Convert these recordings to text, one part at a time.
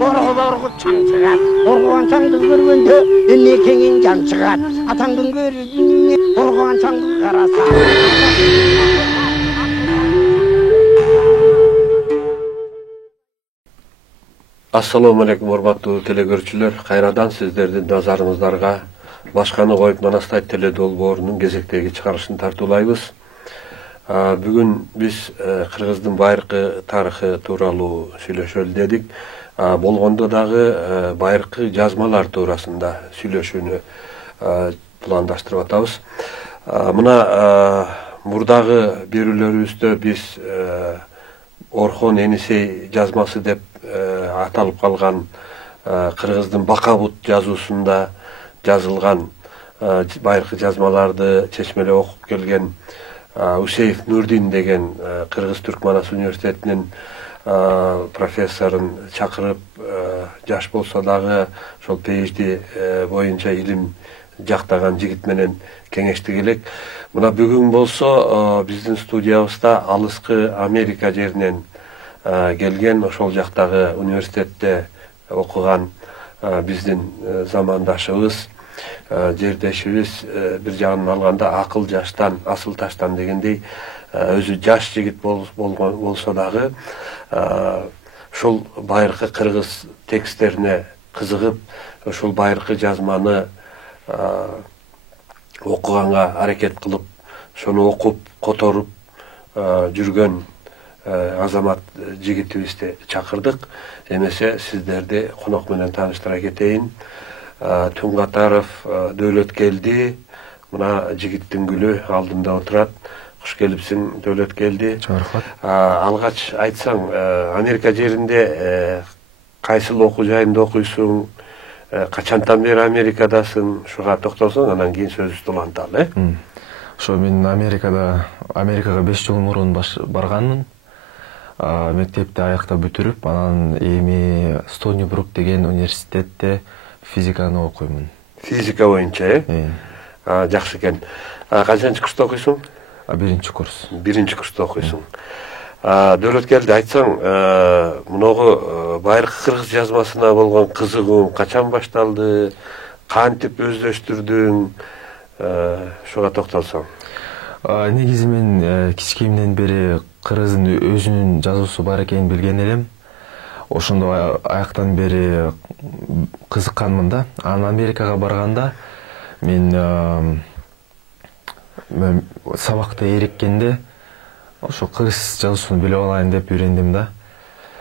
Borgu çan çıgat. Borguan çandı görgende enne kengin can çıgat. Atandın görgende borguan çandı karasa. Assalamu alaikum hormаттуу телекөрүүчүлөр. Кайрадан сиздердин назарыңыздарга башканы коюп Манастай теле долбоорунун кезектеги чыгарышын тартуулайбыз. Бүгүн биз Кыргыздын байыркы тарыхы тууралуу сүйлөшөлү дедик. Болгондо дагы байыркы жазмалар туурасында сүйлөшүүнү пландаштырып атабыз. Мына мурдагы берүүлөрүбүздө биз Орхон Енисей жазмасы деп аталып калган Кыргыздын Бакабут жазуусунда жазылган байыркы жазмаларды чечмелеп окуп келген Усеев Нурдин деген Кыргыз-Түрк Манас университетинин профессорун чакырып, жаш болсо дагы ошол PhD боюнча илим жактаган жигит менен кеңештик элек. Мына бүгүн болсо биздин студиябызда алыскы Америка жеринен келген, ошол жактагы университетте окуган биздин замандашыбыз, жердешибиз, бир жагынан алганда акыл жаштан, асыл таштан дегендей, өзү жаш жигит болсо дагы ошол байыркы кыргыз тексттерине кызыгып, ошол байыркы жазманы окуганга аракет кылып, ошону окуп, которуп жүргөн азамат жигитибизди чакырдык. Эмесе сиздерди конок менен тааныштыра кетейин. Туңгатаров Дөөлөткелди, мына жигиттин гүлү алдымда отурат. Куш келипсиң, Дөөлөткелди. Рахмат. Алгач айтсаң, Америка жеринде кайсыл окуу жайында окуйсуң? Качантан бери Америкадасың? Шуга токтолсоң, анан кийин сөзүбүздү уланталы. Ошо мен Америкага 5 жыл мурун барганмын. Мектепти аяктап бүтүрүп, анан эми Стони Брук деген университетте физиканы окуймун. Физика боюнча, жакшы экен. Канчанчы курста окуйсуң? 1-чи курс. 1-чи курста окуйсуң. Дөөлөткелди, айтсаң, муногу байыркы кыргыз жазмасына болгон кызыгууң качан башталды? Кантип өздөштүрдүң? Шуга токтолсоң. Негизи мен кичинемден бери кыргыздын өзүнүн жазуусу бар экенин билген элем. Ошондо аяктан бери кызыкканмын да. Анан Америкага барганда мен сабакта эриккенде ошо кыргыз жазуусун билип алайын деп үйрөндүм да.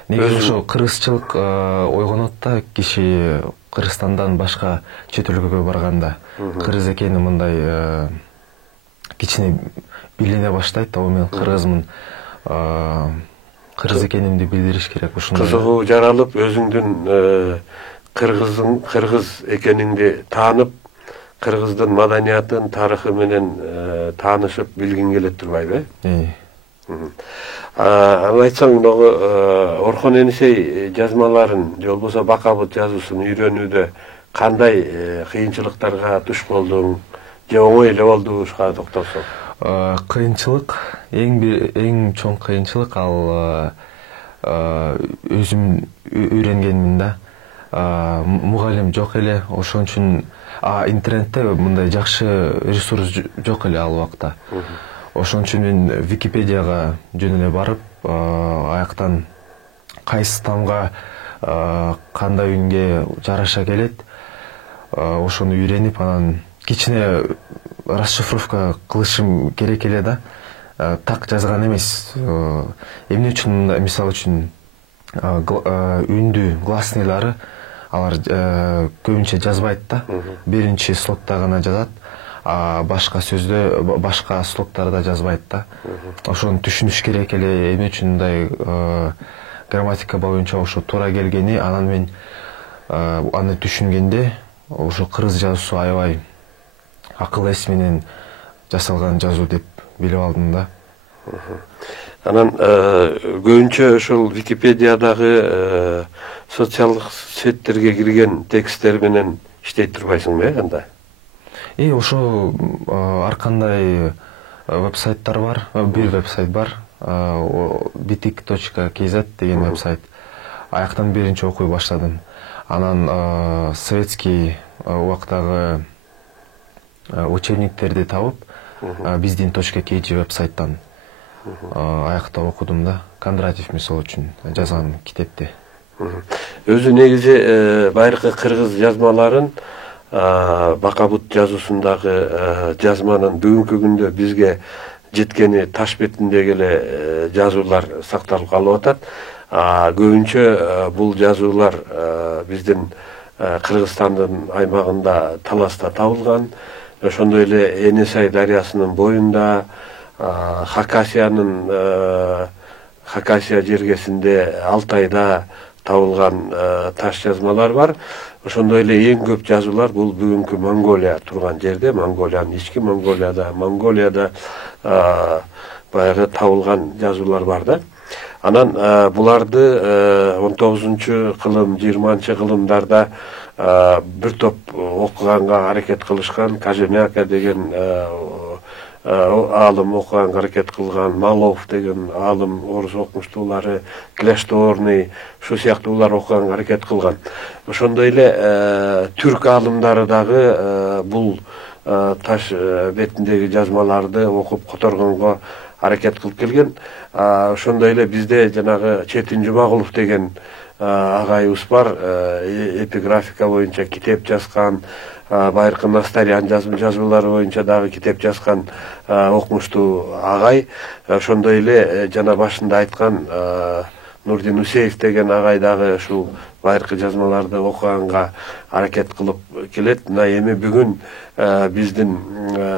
Негизи ошо кыргызчылык ойгонот да, киши Кыргызстандан башка чет өлкөгө барганда кыргыз экени мындай кичине билине баштайт. Ал мен кыргызмын, кыргыз экенимди билдириш керек. Ушундай кызыгуу жаралып, өзүңдүн кыргыз экениңди таанып, кыргыздын маданиятын, тарыхы менен таанышып билгиң келет турбайбы? Айтсаң, Орхон Енисей жазмаларын, же болбосо Бакабут жазуусун үйрөнүүдө кандай кыйынчылыктарга туш болдуң? Же оңой эле болду, ушуга токтолсоң? Кыйынчылык, эң чоң кыйынчылык ал өзүм үйрөнгөнмүн да. Мугалим жок эле, ошон үчүн интернетте мындай жакшы ресурс жок эле ал убакта. Ошон үчүн мен Википедияга жөн эле барып, аяктан кайсы тамга кандай үнгө жараша келет, ошону үйрөнүп, анан кичине расшифровка кылышым керек эле да. Так жазган эмес. Эмне үчүн, мисалы үчүн, үндү гласныйлары алар көбүнчө жазбайт да. Биринчи слотта гана жазат. Башка сөздө, башка слоттарда жазбайт да. Ошону түшүнүш керек эле, эмне үчүн мындай грамматика боюнча ошо туура келгени. Анан мен аны түшүнгөндө ошо кыргыз жазуусу аябай акыл эс менен жасалган жазуу деп билип алдым да. Анан көбүнчө ошол Википедиядагы социалдык сеттерге кирген тексттер менен иштей турбайсыңбы, кандай? Ошо ар кандай веб-сайттар бар. Бир веб-сайт бар. bitik.kz деген веб-сайт. аяктан биринчи окуй баштадым. Анан советский убактагы учебниктерди табып, биздин .kg веб-сайттан аякта окудум да. Кондратьев мисалы үчүн жазган китепти. Өзү негизи байыркы кыргыз жазмаларын Бакабут жазуусундагы жазманын бүгүнкү күндө бизге жеткени таш бетиндеги эле жазуулар сакталып калып атат. Көбүнчө бул жазуулар биздин Кыргызстандын аймагында Таласта табылган. Ошондой эле Энесай дарыясынын боюнда, Хакасия жергесинде, Алтайда табылган таш жазмалар бар. Ошондой эле эң көп жазуулар бул бүгүнкү Монголия турган жерде, Монголиянын ички Монголияда баягы табылган жазуулар бар да. Анан буларды 19-кылым, 20-кылымдарда бир топ окуганга аракет кылышкан. Кажемяка деген алым окуганга аракет кылган, Малов деген алым, орус окумуштуулары, Клешторный, ушул сыяктуулар окуганга аракет кылган. Ошондой эле түрк алымдары дагы бул таш бетиндеги жазмаларды окуп которгонго аракет кылып келген. Ошондой эле бизде жанагы Четин Жумагулов деген агайыбыз бар, эпиграфика боюнча китеп жазган, байыркы Настариян жазуулары боюнча дагы китеп жазган окумуштуу агай. Ошондой эле жана башында айткан Нурдин Усеев деген агай дагы ушул байыркы жазмаларды окуганга аракет кылып келет. Мына эми бүгүн биздин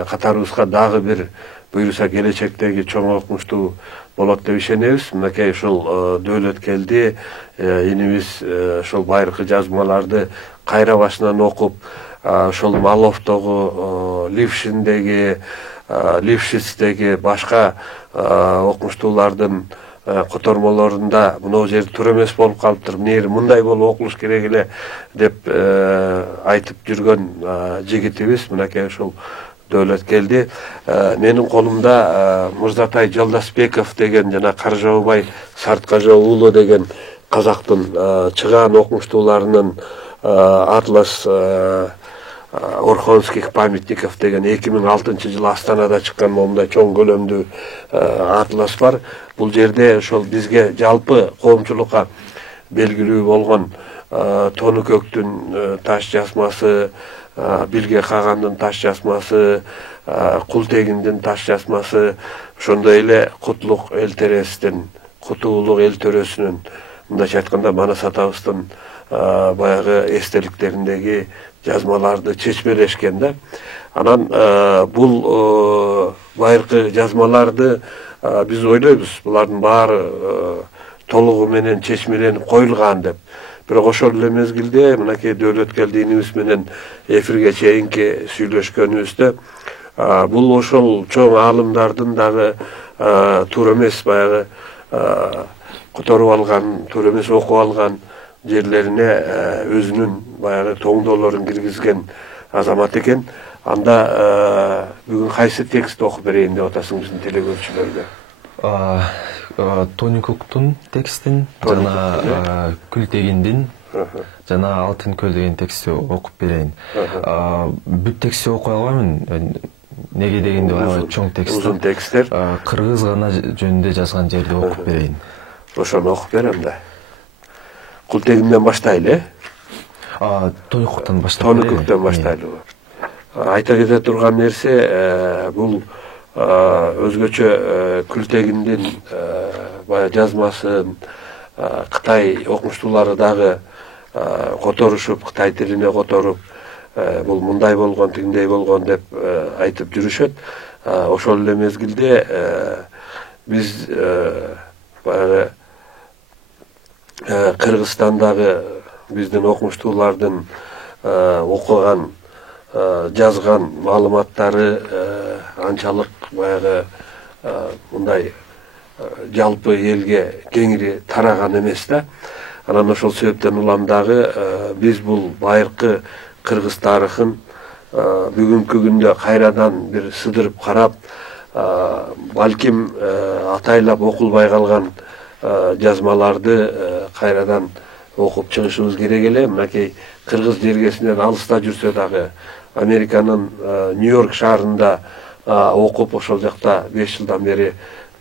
катарыбызга дагы бир буюрса келечектеги чоң окумуштуу болот деп ишенебиз. Мынакей ушул Дөөлөткелди инибиз ушул байыркы жазмаларды кайра башынан окуп, ошол Маловдогу, Лившицтеги башка окумуштуулардын котормолорунда мына жер туура эмес болуп калыптыр, эмне мындай болуп окулуш керек эле деп айтып жүргөн жигитибиз мынакей ушул Дөөлөткелди. Менин колумда Мырзатай Жолдосбеков деген жана Каржообай Сарткажы уулу деген казактын чыгаан окумуштууларынын Атлас Орхонских памятников деген 2006-жылы Астанада чыккан момундай чоң көлөмдүү атлас бар. Бул жерде ошол бизге жалпы коомчулукка белгилүү болгон Тонукөктүн таш жазмасы, Билге Кагандын таш жазмасы, Култегиндин таш жазмасы, ошондой эле Кутлук эл тересинин, Кутуулук эл төрөсүнүн, мындайча айтканда Манас атабыздын баягы эстеликтериндеги жазмаларды чечмелешкен да. Анан бул байыркы жазмаларды биз ойлойбуз, булардын баары толугу менен чечмеленип коюлган деп. Бирок ошол эле мезгилде мынакей Дөөлөткелди инибиз менен эфирге чейинки сүйлөшкөнүбүздө бул ошол чоң аалымдардын дагы туура эмес баягы которуп алган, туура эмес окуп алган жерлерине өзүнүн баягы тоңдоолорун киргизген азамат экен. Анда бүгүн кайсы текстти окуп берейин деп атасың биздин телекөрүүчүлөргө? Тонукөктүн текстин жана Күлтегиндин жана Алтын көл деген текстти окуп берейин. Бүт текстти окуй албаймын. Неге дегенде аябай чоң текст. Узун тексттер. Кыргыз гана жөнүндө жазган жерди окуп берейин. Ошону окуп берем да. Култегинден баштайлы, Тонукөктөн баштайлы. Тонукөктөн баштайлы. Айта кете турган нерсе, бул өзгөчө Күлтегиндин жазмасын Кытай окумуштуулары дагы которушуп, Кытай тилине которуп, бул мындай болгон, тигиндей болгон деп айтып жүрүшөт. Ошол эле мезгилде биз баягы Кыргызстандагы биздин окумуштуулардын окуган, жазган маалыматтары анчалык баягы мындай жалпы элге кеңири тараган эмес да. Анан ошол себептен улам дагы биз бул байыркы кыргыз тарыхын бүгүнкү күндө кайрадан бир сыдырып карап, балким атайлап окулбай калган жазмаларды кайрадан окуп чыгышыбыз керек эле. Мынакей кыргыз жергесинен алыста жүрсө дагы Американын Нью-Йорк шаарында окуп ошол жакта 5 жылдан бери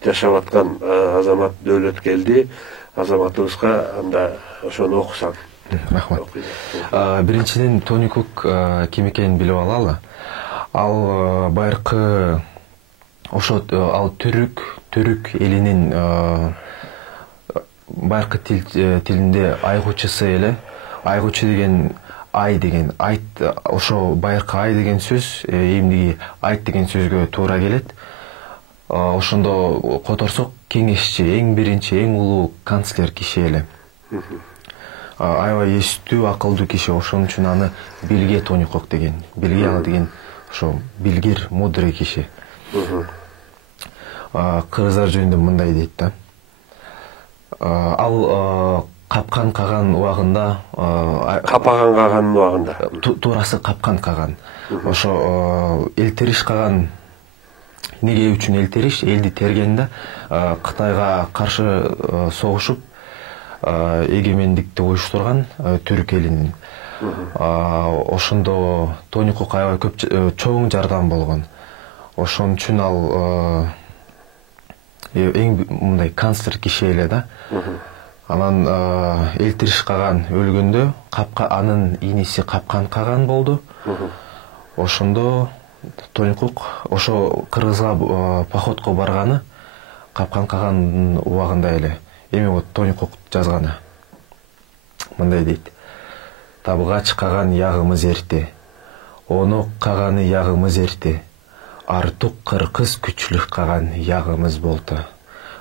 жашап аткан Азамат Дөөлөткелди азаматыбызга анда ошону окусаң. Рахмат. Биринчиден Тони Кук ким экенин билип алалы. Ал байыркы ошо ал түрүк элинин байыркы тилинде айгуучусу эле. Айгуучу деген ай деген айт, ошо байыркы ай деген сөз эмдиги айт деген сөзгө туура келет. Ошондо которсок кеңешчи, эң биринчи, эң улуу канцлер киши эле. Аябай эстүү, акылдуу киши. Ошон үчүн аны билге Тони Кук деген. Билге ал деген ошо билгир, мудрый киши. Кыргыздар жөнүндө мындай дейт да. Ал капкан каган убагында, Капаган каганын убагында. Туурасы капкан каган. Ошо элтериш каган. Неге үчүн элтериш? Элди терген да, Кытайга каршы согушуп, эгемендикти уюштурган түрк элинин. Ошондо Тони Кук аябай көп чоң жардам болгон. Ошон үчүн ал эң мындай канцлер киши эле да. Анан элтириш каган өлгөндө анын иниси капкан каган болду. Ошондо Тони Кук ошо Кыргызга походко барганы капкан каган убагында эле. Эми вот Тони Кук жазганы мындай дейт. Табгач каган ягымыз эрте, онок каганы ягымыз эрте, артук кыргыз күчлүк каган ягымыз болду.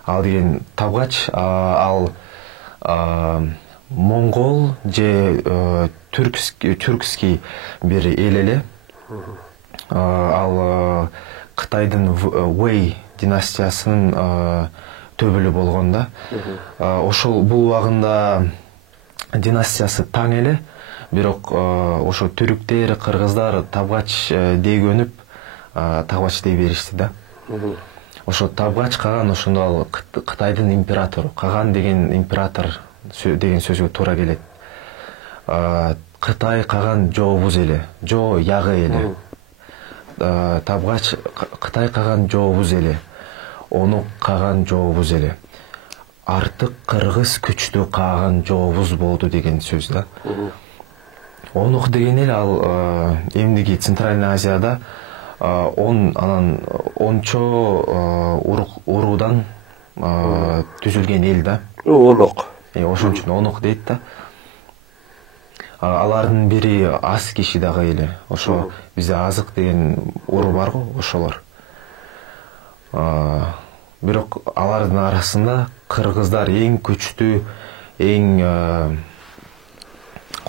Ал деген табгач ал монгол же түркский бир эл эле. Ал Кытайдын Вэй династиясынын төбөлү болгон да. Ошол бул убагында династиясы таң эле, бирок ошо түрктер, кыргыздар табгач дегөнүп, табгач дей беришти да. Ошо табгач каган ошондо ал Кытайдын императору, каган деген император деген сөзгө туура келет. Кытай каган жообуз эле, жоо ягы эле. Табгач Кытай каган жообуз эле, онук каган жообуз эле. Артык кыргыз күчтүү каган жообуз болду деген сөз да. Онук деген эле ал эмдиги Центральный Азияда анан ончо уруудан түзүлгөн эл да. Онук. Ошон үчүн онук дейт да. Алардын бири аз киши дагы эле. Ошо бизде азык деген уруу бар го, ошолор. Бирок алардын арасында кыргыздар эң күчтүү, эң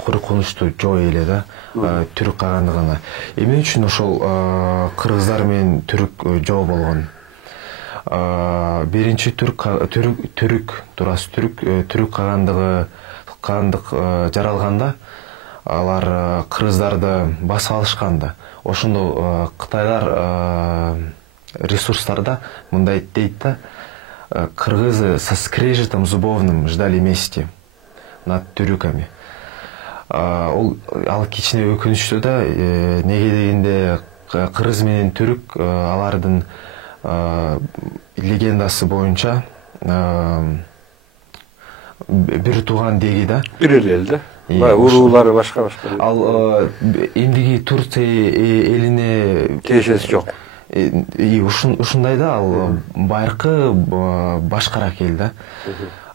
коркунучтуу жоо эле да, түрк кагандыгына. Эмне үчүн ошол кыргыздар менен түрк жоо болгон? Биринчи түрк кагандык жаралганда алар кыргыздарды басып алышкан да. Ошондо кытайлар ресурстарда мындай дейт да: кыргызы со скрежетом зубовным ждали мести над түрками. Ал кичине өкүнүчтүү да, неге дегенде кыргыз менен түрк алардын легендасы боюнча бир тууган деги да. Бир эл да. Уруулары башка. Ал эмдиги Турция элине тиешеси жок. Ушундай да, ал байыркы башкарак эл да.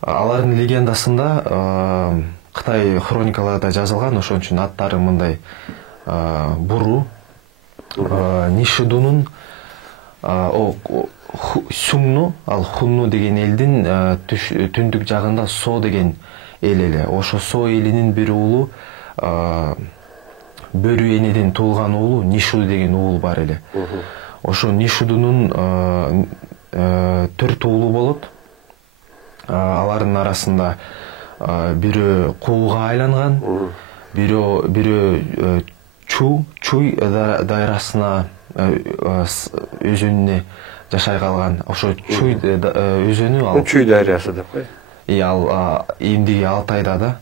Алардын легендасында Кытай хроникаларда жазылган, ошон үчүн аттары мындай: Буру, Нишидунун, Сумну, ал Хунну деген элдин түндүк жагында Со деген эл эле. Ошо Со элинин бир уулу, Бөрү энеден туулган уулу Нишу деген уул бар эле. Ошо Нишудунун 4 уулу болот. Алардын арасында бирөө кууга айланган, бирөө Чуй дайрасына өзөнүнө жашай калган. Ошо Чуй өзөнү ал Чуй дайрасы деп кой. ал эмдиги Алтайда да.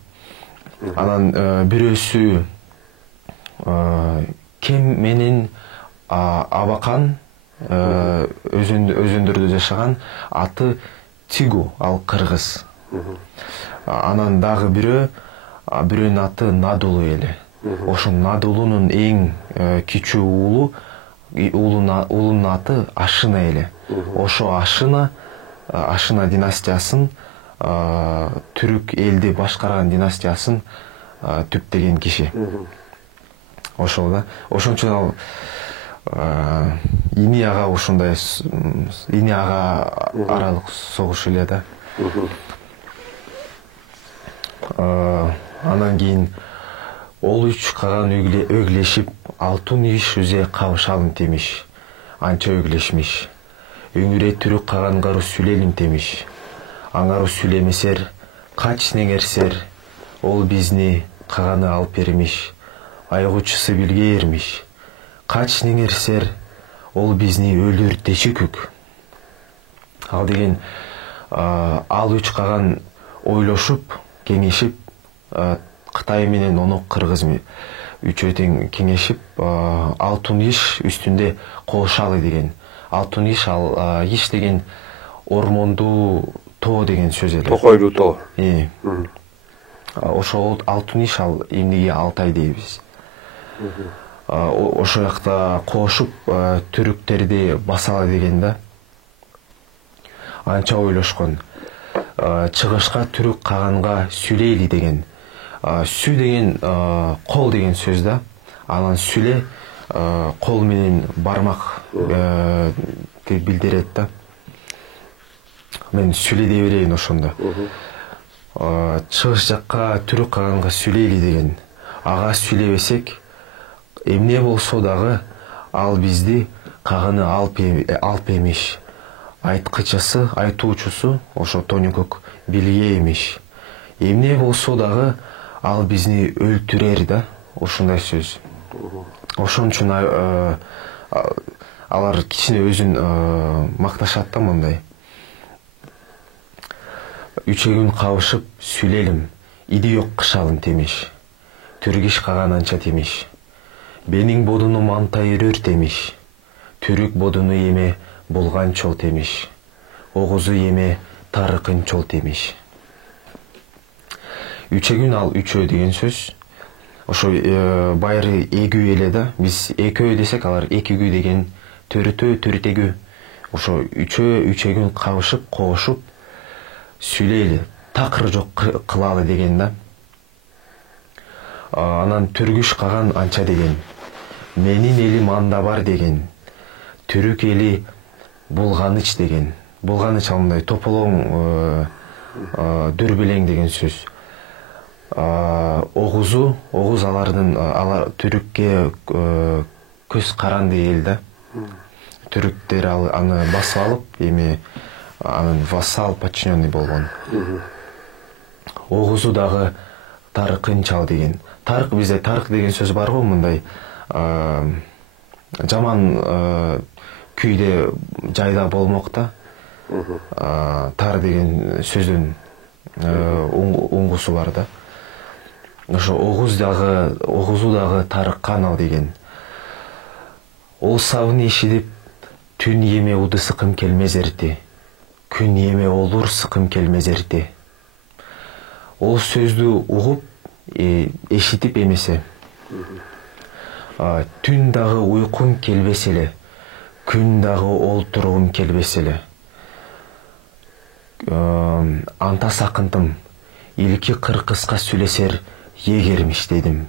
Анан бирөөсү Кем менен Абакан өзөндөрдө жашаган, аты Тигу, ал кыргыз. Анан дагы бирөөнүн аты Надулу эле. Ошо Надулунун эң кичүү уулунун аты Ашына эле. Ошо Ашына династиясын, түрк элди башкарган династиясын түптөгөн киши. Ошол да. Ошончо ал ини ага ушундай ини ага аралык согуш эле да. Анан кийин ол үч каган өглешип, алтын иш үзе кабышалым темиш. Анча өглешмиш. Өңүрө түрүк кагангару сүлелим темиш. Аңару сүлемесер, кач неңерсер, ол бизни каганы алып бермиш. Айгучусы билге эрмиш. Кач неңерсер, ол бизни өлүр течекүк. Ал деген ал үч каган ойлошуп, кеңешип, Кытай менен Онок кыргыз үчөө тең кеңешип, алтын иш үстүндө кошалы деген. Алтын иш, ал иш деген ормондуу тоо деген сөз эле. Токойлуу тоо. Ошо алтын иш, ал эмнеге Алтай дейбиз. Ошо жакта кошуп түрүктөрдү басалы деген да. Анча ойлошкон. Чыгышка түрүк каганга сүлейли деген. Сүү деген кол деген сөз да. Анан сүле кол менен бармак билдирет да. Мен сүле дей берейин ошондо. Чыгыш жакка түрүк каганга сүлейли деген. Ага сүйлебесек, эмне болсо дагы ал бизди каганы алып эмиш. Айткычысы, айтуучусу ошо Тонюкөк билге эмиш. Эмне болсо дагы ал бизни өлтүрөр да. Ошондой сөз. Ошон үчүн алар кичине өзүн макташат да мындай. Үчөгүн кабышып сүйлелим, иди жок кышалым темиш. Түргиш каган анча темиш. Бенин бодуну манта өрөр темиш. Түрүк бодуну эме болган чол темиш. Огузу эме тарыкын чол темиш. Үчөгүн, ал үчөө деген сөз. Ошо байыры эгүү эле да. Биз экөө десек, алар экигүү деген, төртөгүү. Ошо үчөгүн кабышып, кошуп, сүйлейли, такыр жок кылалы деген да. Анан түргүш каган анча деген. Менин элим анда бар деген. Түрүк эли булганыч деген. Булганыч алындай тополоң, дүрбелең деген сөз. Огуз алар түрүккө көз каранды эл да. Түрүктөр аны басып алып, эми анын вассал подчиненный болгон. Огузу дагы тарыкын чал деген. Тарык, бизде тарык деген сөз бар го, мындай жаман күйдө жайда болмок да. Тар деген сөздүн уңгусу бар да. Ошо огузу дагы тарыккан ал деген. Ол сабын ишидип, түн эме уды сыкым келмез эрти. Күн эме олур сыкым келмез эрти. Ол сөздү угуп, эшитип эмесе. Түн дагы уйкум келбес эле. Күн дагы олтуругум келбес эле. Анта сакынтым, илки кыркыска сүйлесер егермиш дедим.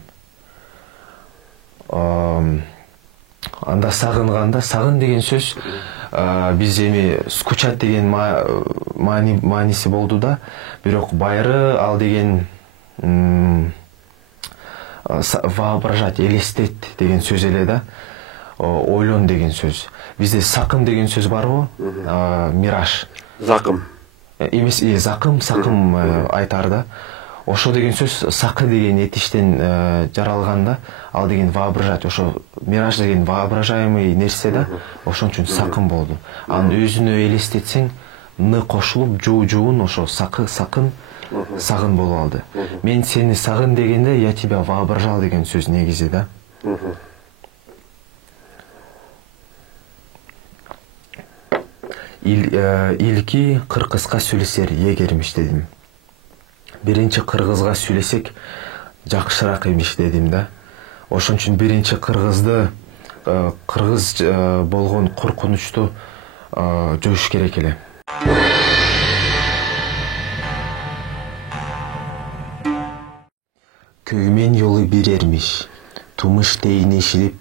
Анда сагынганда, сагын деген сөз биз эми скучать деген мааниси болду да, бирок байыры ал деген воображать, элестет деген сөз эле да. Ойлон деген сөз. Бизде сакым деген сөз бар го, мираж. Закым. Эмес, закым, сакым айтар да. Ошо деген сөз сакы деген этиштен жаралганда, ал деген воображать, ошо мираж деген воображаемый нерсе да, ошон үчүн сакым болду. Анын өзүнө элестетсең, ны кошулуп жуун ошо сакын сагын болуп алды. Мен сени сагын дегенде я тебя воображал деген сөз негизи да. Илки кыргызга сүйлөсөр эгермиш дедим. Биринчи кыргызга сүйлөсек жакшыраак эмиш дедим да. Ошон үчүн биринчи кыргыз болгон коркунучту жоюш керек эле. Күймен yolu birermiş, тумыш değine işilip,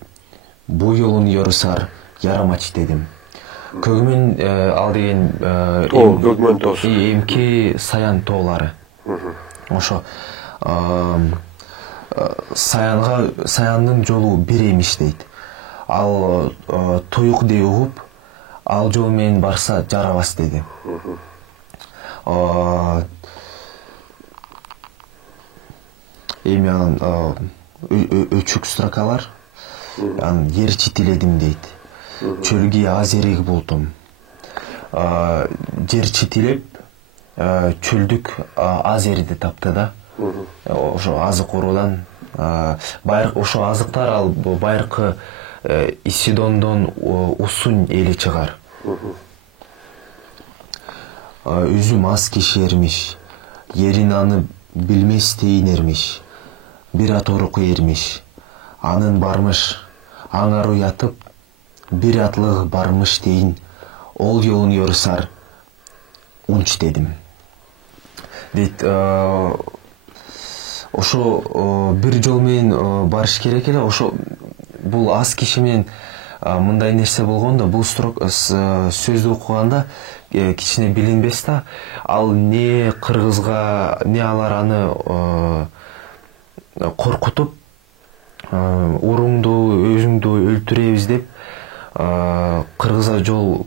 bu yolun yorusar yaramaç dedim. Көгмен ал деген Көгмен тоосу. Эмки саян тоолары. Ошо саяндын жолу бир эмиш дейт. Ал туюк дей угуп, ал жол менен барса жарабас деди. Эми анан өчүк строкалар, анан ер читиледим дейт. Чөлгө аз эрек болдум. Жер читилеп, чөлдүк аз эриди тапты да. Ошо азык уруудан ошо азыктар ал байыркы Исидондон усун эли чыгар. Үзүм аз кишермиш, ерин аны билмес тейинермиш. Bir at oruku ermiş, anın barmış, аңар уятып, bir atlıq barmış deyin, ol yolun yorusar, unç dedim. Deyt, ошо bir жол менен барыш керек эле, ошо бул аз киши менен мындай нерсе болгондо, бул сөздү окуганда кичине билинбес да, ал не кыргызга, не алар аны коркутуп, уруңду, өзүңдү өлтүрөбүз деп кыргызга жол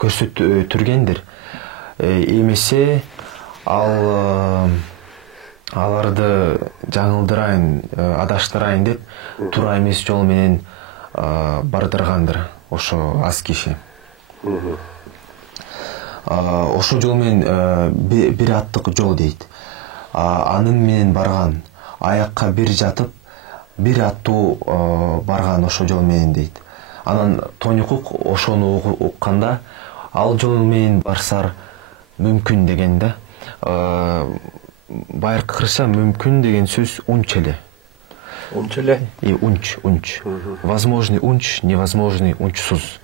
көрсөттүргендир. Эмесе аларды жаңылдырайын, адаштырайын деп туура эмес жол менен бардыргандыр ошо аз киши. Ошо жол менен бир аттык жол дейт. Анын менен барган, аякка бир жатып, бир аттуу барган ошо жол менен дейт. Анан Тоникук ошону укканда, ал жол менен барсар мүмкүн деген да. Байыркы кыргызча мүмкүн деген сөз унч эле. Унч эле? Унч. Возможный унч, невозможный унчсуз.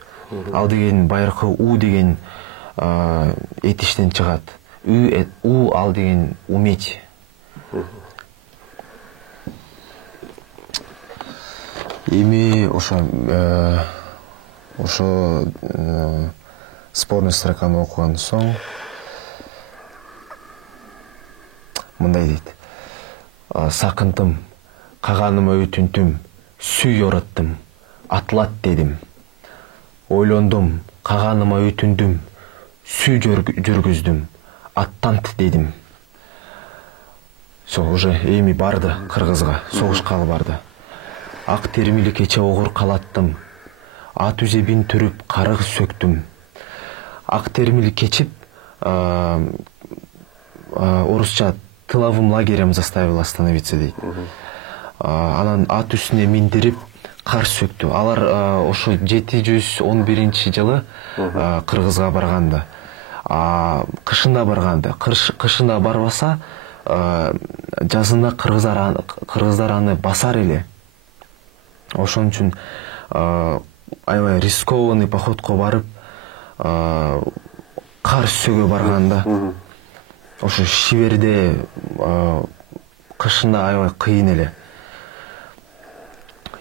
Ал деген байыркы у деген этиштен чыгат. У ал деген уметь. Эми ошо спорный строканы окуган соң мындай дейт. Сакынтым, каганыма өтүнтүм, сүй ораттым, атлат дедим. Ойлондум, каганыма өтүндүм, сүй жүргүздүм, аттант дедим. Уже эми барды кыргызга, согушкалы барды. Ак термили кече огур калаттым, ат үзебин түрүп карык сөктүм. Ак термили кечип, орусча тыловым лагерем заставил остановиться дейт. Анан ат үстүнө миндирип кар сөктү. Алар ошо 711 жылы кыргызга барганды. Кышында барганды. Кышында барбаса, жазында кыргыздар аны басар эле. Ошон үчүн аябай рискованный походко барып, кар сөгө барганда, ошо Шиберде кышында аябай кыйын эле.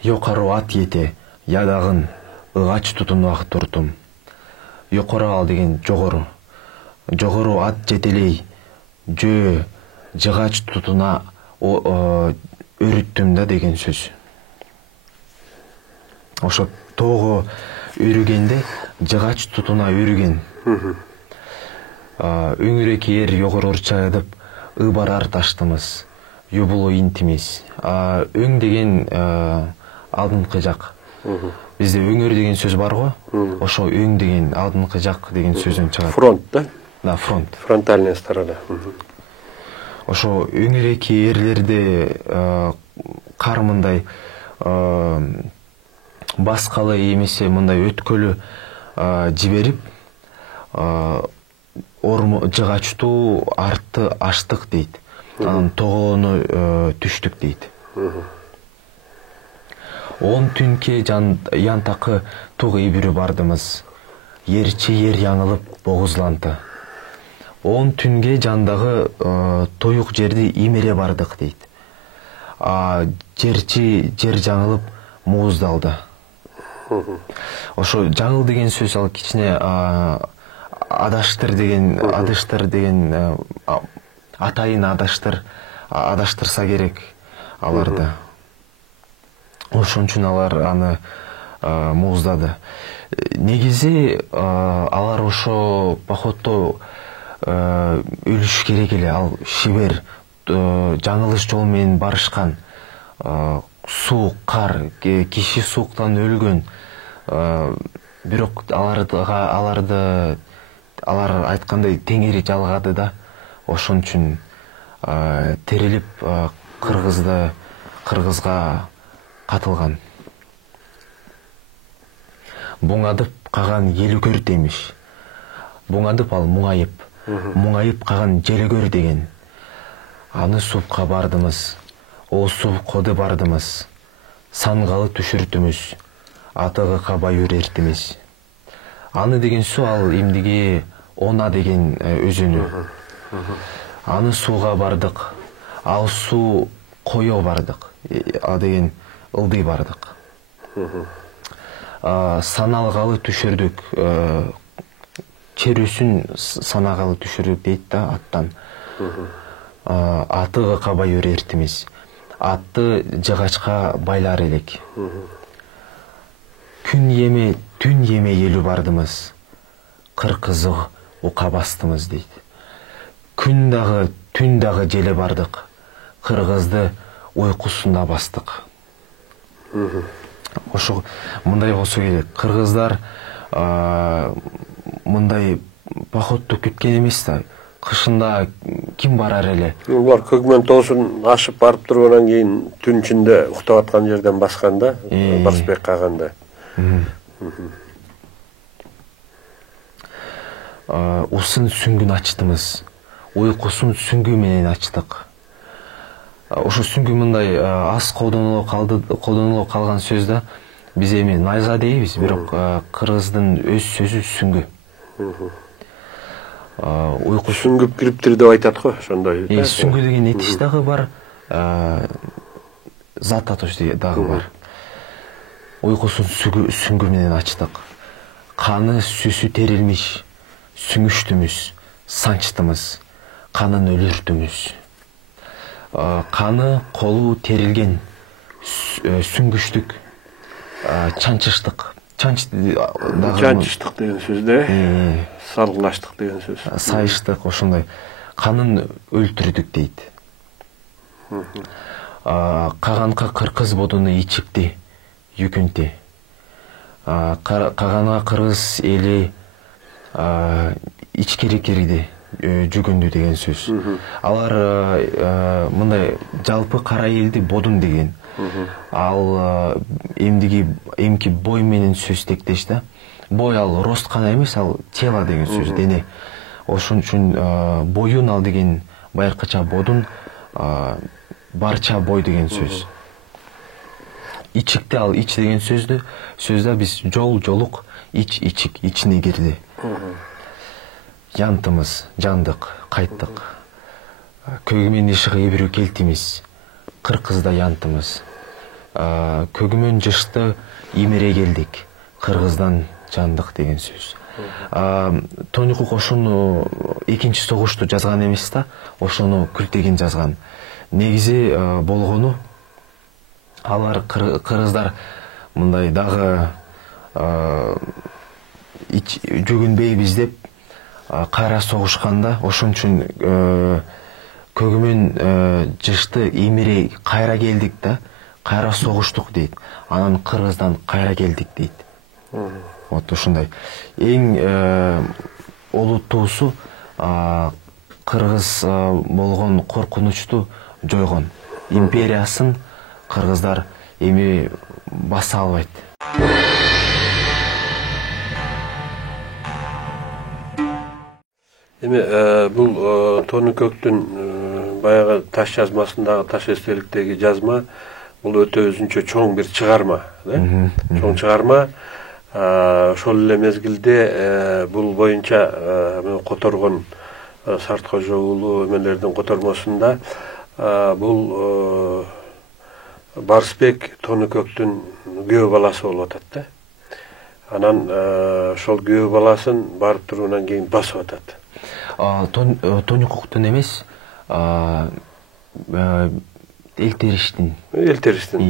Жокору ат ете, ядагын ыгач тутунуп турдум. Жокору ал деген жогору. Жогору ат жетелей, жыгач тутуна өрүттүм да деген сөз. Ошо тоого өрүгенде жыгач тутуна өрүген. Өңүрөк эр жогору чайдып, ыбарар таштымыз, юбулу интимиз. Өң деген алдыңкы жак, Бизде өңөр деген сөз бар го. Ошо өң деген алдыңкы жак деген сөздөн чыгат. Фронт да? Да, фронт. Фронтальная сторона. Ошо өңүрөки эрлерде кар мындай баскалы эмесе мындай өткөлү жиберип жыгачтуу артты аштык дейт. Анан тогоону түштүк дейт. 10 түнке янтакы туг ийбирүү бардымыз. Ерчи ер яңылып богузланты. 10 түнге жандагы тоюк жерди имере бардык дейт. Жерчи жер жаңылып мууздалды. Ошо жаңыл деген сөз ал кичине адаштыр деген атайын адаштырса керек аларды. Ошон үчүн алар аны мууздады. Негизи алар ошо походто өлүш керек эле. Ал шибер жаңылыш жол менен барышкан. Суу, кар, киши сууктан өлгөн. Бирок алар айткандай теңери жалгады да. Ошон үчүн терилип кыргызга катылган. Буңадып каган елүгөр демиш. Буңадып ал муңайып. Муңайып каган желөгөр деген. Аны супка бардымыз. О супкоду бардымыз. Сангалы түшүртүмүз. Атыгы кабай үрертимиз. Аны деген суу ал эмдиги Она деген өзөнү. Аны сууга бардык. Ал суу кое бардык. А деген ылдый бардык. Саналгалы түшүрдүк. Черүсүн санагалы түшүрдүк дейт да аттан. Атыгы кабай өрертимиз. Атты жыгачка байлар элек. Күн еме, түн еме елу бардымыз. Кыркызы ука бастымыз дейт. Күн дагы, түн дагы желе бардык. Кыргызды уйкусунда бастык. Ошо мындай болсо керек. Кыргыздар мындай походду күткөн эмес да. Кышында ким барар эле? Булар Көкмөн тоосун ашып барып тургандан кийин түн ичинде уктап аткан жерден басканда, Барсбек каганда. Усын сүңгүн ачтымыз. Уйкусун сүңгү менен ачтык. Ошо сүңгү мындай аз колдонулуп калган сөз да. Биз эми найза дейбиз, бирок кыргыздын өз сөзү сүңгү. Сүңгүп кириптир деп айтат го, ошондой. Сүңгү деген этиш дагы бар, зат атош дагы бар. Уйкусун сүңгү менен ачтык. Каны сүсү терилмиш, сүңүштүмүз, санчтымыз, канын өлүртүмүз. Каны колу терилген, сүңгүштүк, чанчыштык. Чанчыштык деген сөз да, салгылаштык деген сөз. Сайыштык, ошондой. Канын өлтүрдүк дейт. Каганга кыргыз бодуну ичипти, юкүнти. Каганга кыргыз эли ичкери кирди, жүгүндү деген сөз. Алар мындай жалпы кара элди бодун деген. Ал эмки бой менен сөз тектеш да. Бой ал рост гана эмес, ал тело деген сөз, дене. Ошон үчүн боюн ал деген байыркыча бодун, барча бой деген сөз. Ичикти ал ич деген сөздө биз жол, жолук, ичик, ичине кирди. Янтымыз, жандык, кайттык. Көгүмөн ишыгы ийбирүү келтимиз. Кыргызда янтымыз. Көгүмөн жышты имере келдик. Кыргыздан жандык деген сөз. Тонюкук ошону экинчи согушту жазган эмес да, ошону күлтеген жазган. Негизи болгону алар кыргыздар мындай дагы жүгүнбейбиз деп кайра согушканда, ошон үчүн көгүмөн жышты имире кайра келдик да, кайра согуштук дейт. анан кыргыздан кайра келдик дейт. Вот ушундай. Эң олуттуусу кыргыз болгон коркунучту жойгон. Империясын кыргыздар эми баса албайт. Эми бул Тоныкөктүн баягы таш жазмасындагы таш эстеликтеги жазма бул өтө өзүнчө чоң бир чыгарма, чоң чыгарма. Ошол эле мезгилде бул боюнча которгон Сарткожо уулу эмелердин котормосунда бул Барсбек Тоныкөктүн күйөө баласы болуп атат да. Анан ошол күйөө баласын барып тургандан кийин басып атат. Тоныкөктүн эмес, Элтериштин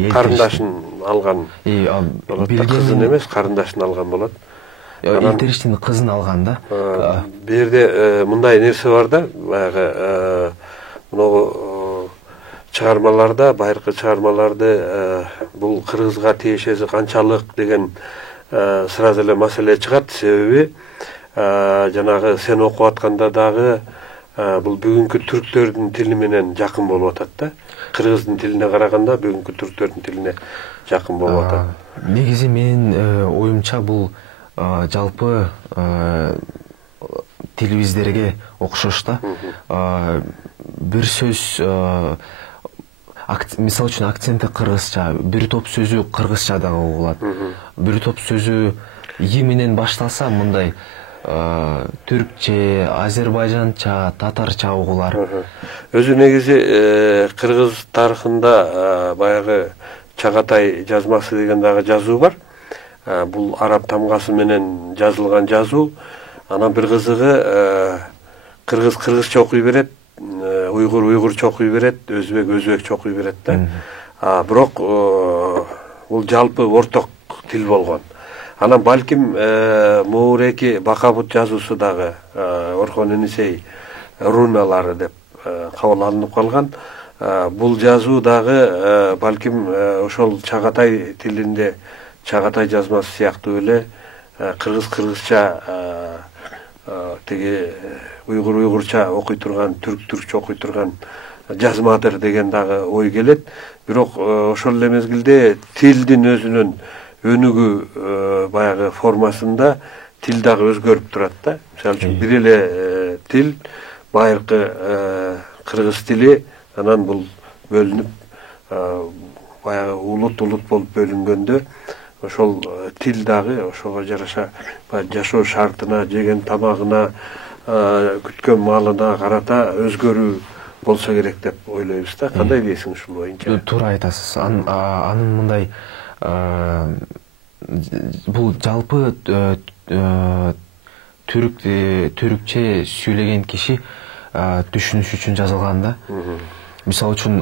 карындашын алган. Кызын эмес, карындашын алган болот. Элтериштин кызын алган да. Бу жерде мындай нерсе бар да, баягы мынау чыгармаларда, байыркы чыгармаларды бул кыргызга тиешеси канчалык деген сразу эле маселе чыгат. Себеби жанагы сен окуп атканда дагы бул бүгүнкү түрктөрдүн тили менен жакын болуп атат да. Кыргыздын тилине караганда бүгүнкү түрктөрдүн тилине жакын болуп атат. Негизи менин оюмча бул жалпы тилибиздерге окшош да. Бир сөз мисалы үчүн акценти кыргызча, бир топ сөзү кыргызча дагы угулат. Бир топ сөзү И менен башталса мындай түркче, азербайжанча, татарча угулар. Өзү негизи кыргыз тарыхында баягы Чагатай жазмасы деген дагы жазуу бар. Бул араб тамгасы менен жазылган жазуу. Анан бир кызыгы кыргыз кыргызча окуй берет, уйгур уйгурча окуй берет, өзбек өзбекче окуй берет да. Бирок бул жалпы орток тил болгон. Анан балким Моуреки Бакабут жазуусу дагы Орхон Энисей руналары деп кабыл алынып калган. Бул жазуу дагы балким ошол Чагатай тилинде, Чагатай жазмасы сыяктуу эле кыргызча тиги уйгур уйгурча окуй турган, түркчө окуй турган жазмадыр деген дагы ой келет. Бирок ошол эле мезгилде тилдин өзүнүн өнүгүү баягы формасында тил дагы өзгөрүп турат да. Мисалы үчүн бир эле тил, байыркы кыргыз тили, анан бул бөлүнүп баягы улут болуп бөлүнгөндө ошол тил дагы ошого жараша жашоо шартына, жеген тамагына, күткөн малына карата өзгөрүү болсо керек деп ойлойбуз да. Кандай дейсиң ушул боюнча? Туура айтасыз. Анын мындай бул жалпы түркче сүйлөгөн киши түшүнүш үчүн жазылган да. Мисалы үчүн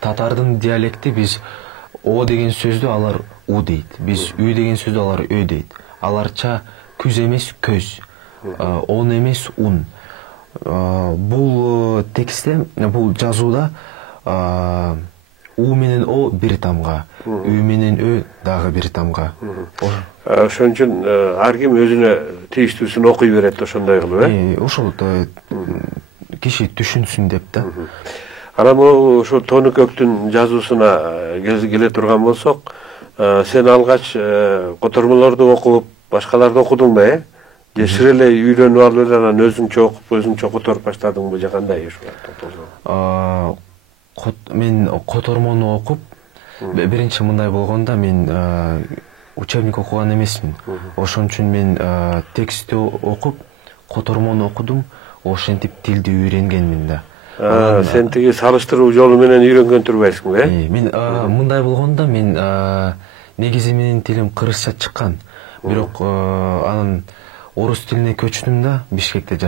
татардын диалекти биз о деген сөздү алар у дейт. Биз үй деген сөздү алар ö дейт. Аларча күз эмес көз, он эмес ун. Бул текстте, бул жазууда у менен о бир тамга, үй менен ö дагы бир тамга. Ошон үчүн ар ким өзүнө тийиштүүсүн окуй берет ошондой кылып, Ошол киши түшүнсүн деп да. Анан ошол Тоныкөктүн жазуусуна келе турган болсок, сен алгач котормолорду окуп, башкаларды окудуңбу, же шыр эле үйрөнүп алып эле анан өзүңчө окуп, өзүңчө которуп баштадыңбы, же кандай ушул? Мен котормону окуп, биринчи мындай болгондо мен учебник окуган эмесмин. Ошон үчүн мен текстти окуп, котормону окудум, ошентип тилди үйрөнгөнмүн да. Сен тиги салыштыруу жолу менен үйрөнгөн турбайсыңбы, Мен мындай болгондо мен негизи менин тилим кыргызча чыккан. Бирок анан орус тилине көчтүм да, Бишкекте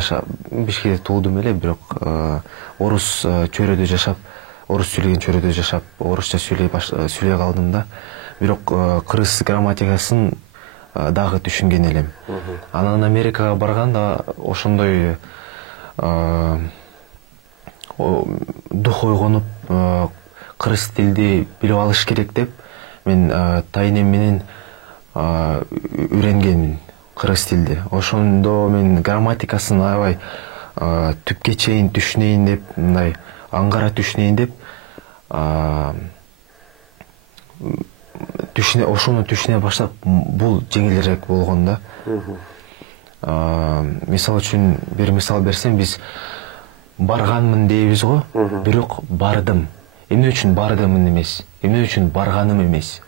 туудум эле, бирок орус чөйрөдө жашап, орус сүйлөгөн чөйрөдө жашап, орусча сүйлөй калдым да. Бирок кыргыз грамматикасын дагы түшүнгөн элем. Анан Америкага барганда ошондой дух ойгонуп, кыргыз тилди билип алыш керек деп, мен тайнем менен үйренгенмин кыргыз тилди. Ошондо мен грамматикасын аябай түпкө чейин түшүнөйүн деп, мындай аңгара түшүнөйүн деп ошону түшүнө баштап бул жеңилирээк болгон да. Мисал үчүн бир мисал берсем, биз барганмын дейбиз го, бирок бардым. Эмне үчүн бардымын эмес, эмне үчүн барганым эмес.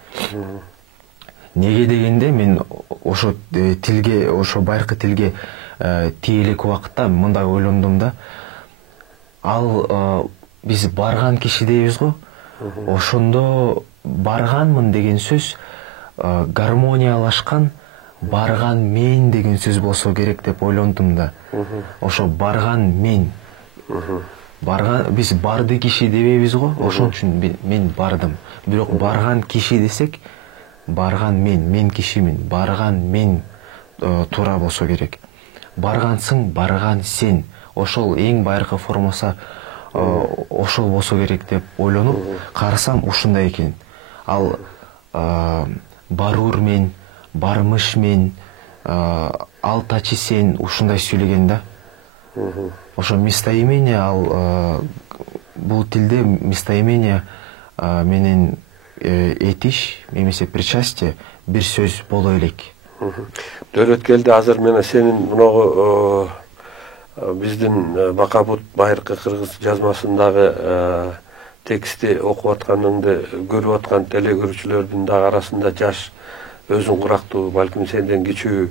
Неге дегенде мен ошо тилге, ошо байыркы тилге тие элек убакытта мындай ойлондум да. Ал биз барган киши дейбиз го. Ошондо барганмын деген сөз гармониялашкан барган мен деген сөз болсо керек деп ойлондум да. Ошо барган мен. Биз барды киши дебейбиз го. Ошон үчүн мен бардым. Бирок барган киши десек, барган мен кишимин. Барган мен туура болсо керек. Баргансың, барган сен. Ошол эң байыркы формасы ошол болсо керек деп ойлонуп карасам ушундай экен. Ал барур мен, бармыш мен, алтачы сен ушундай сүйлөгөн да. Ошо местоимение, ал бул тилде местоимение менен этиш немесе причастие бир сөз боло элек. Дөөрөткелди азыр мен сенин мынагу биздин Бакабут байыркы кыргыз жазмасындагы тексти окуп атканыңды көрүп аткан телекөрүүчүлөрдүн дагы арасында жаш, өзүң курактуу, балким сенден кичүү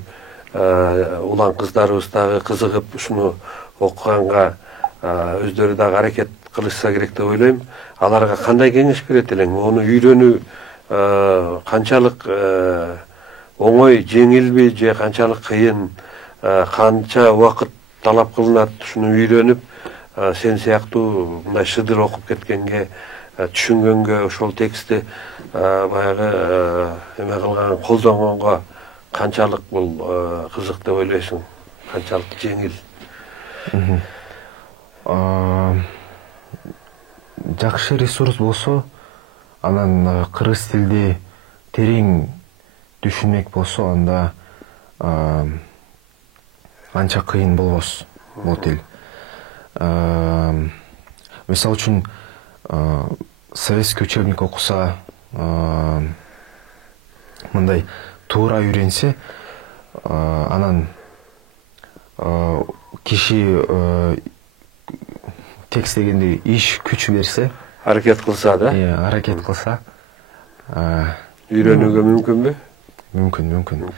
улан кыздарыбыз дагы кызыгып ушуну окуганга өздөрү дагы аракет кылышса керек деп ойлойм. Аларга кандай кеңеш берет элең? Ону үйрөнүү канчалык оңой, жеңилби же канчалык кыйын, канча убакыт талап кылынат ушуну үйрөнүп, сен сыяктуу мындай шыдыр окуп кеткенге, түшүнгөнгө, ошол текстти баягы эме кылган, колдонгонго канчалык бул кызык деп ойлойсуң? Канчалык жеңил? Жакшы ресурс болсо, анан кыргыз тилди терең түшүнмек болсо, анда анча кыйын болбос бул тил. Мисал үчүн советский учебник окуса, мындай туура үйренсе, анан киши текст дегенде иш күч берсе, Аракет кылса да? Аракет кылса, үйрөнүүгө мүмкүнбү? Мүмкүн.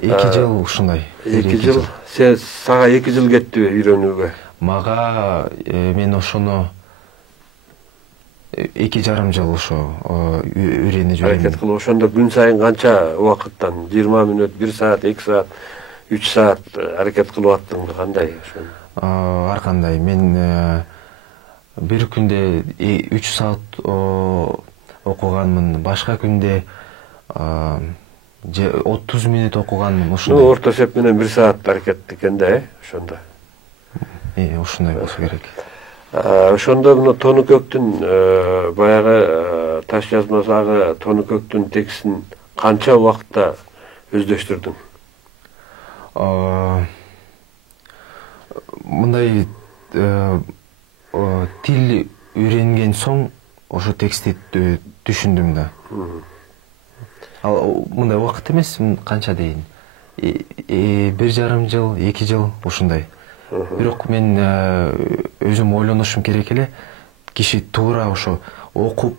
2 жыл ушундай. 2 жыл. Сага 2 жыл кеттиби үйрөнүүгө? Мага мен ошону 2,5 жыл ошо үйрөнүп жүрөм. Аракет кылып, ошондо күн сайын канча убакыттан? 20 мүнөт, 1 саат, 2 саат, 3 саат аракет кылып аттың? Кандай ошону? Ар кандай. Мен бир күндө 3 саат окуганмын, башка күндө 30 мүнөт окуганмын. Ошондо орто эсеп менен 1 саат аракет экен-да, ошондо. Ушундай болсо керек. Ошондо мына Тонукөктүн баягы таш жазмасагы Тонукөктүн текстин канча убакытта өздөштүрдүң? Мындай тил үйренген соң ошо текстти түшүндүм да. Ал мындай убакыт эмес, канча дейин? 1,5 жыл, 2 жыл ушундай. Бирок мен өзүм ойлонушум керек эле, киши туура ошо окуп